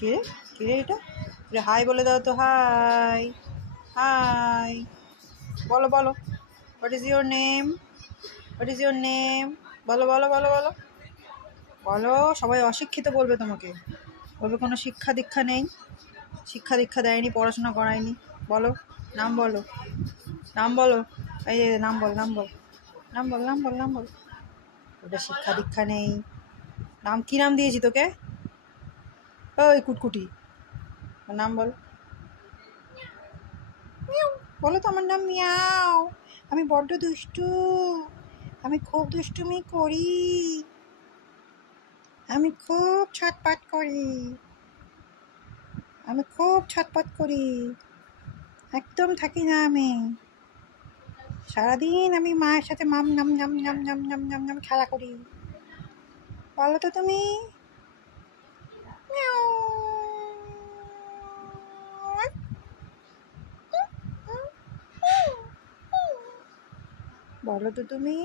কে রে এটা? হাই বলে দাও তো, হাই হাই বলো বলো। What is your name? What is your name? বলো বলো বলো বলো বলো। সবাই অশিক্ষিত বলবে তোমাকে, বলবে কোনো শিক্ষা দীক্ষা নেই, শিক্ষা দীক্ষা দেয়নি, পড়াশোনা করায়নি। বলো, নাম বলো, নাম বলো। এই যে নাম বল, নাম বল, নাম বল, নাম বল, নাম বল। ওটা শিক্ষা দীক্ষা নেই। নাম কি নাম দিয়েছি তোকে? ওই কুটকুটি, নাম বল। বলো তো আমার নাম মিয়াও। আমি বড্ড দুষ্টু, আমি খুব দুষ্টুমি করি, আমি খুব ছটপট করি, আমি খুব ছটপট করি, একদম থাকি না আমি। সারাদিন আমি মায়ের সাথে মাম নাম নাম নাম নাম নাম নাম নাম খেলা করি। বলো তো তুমি। বলো তো তুমি।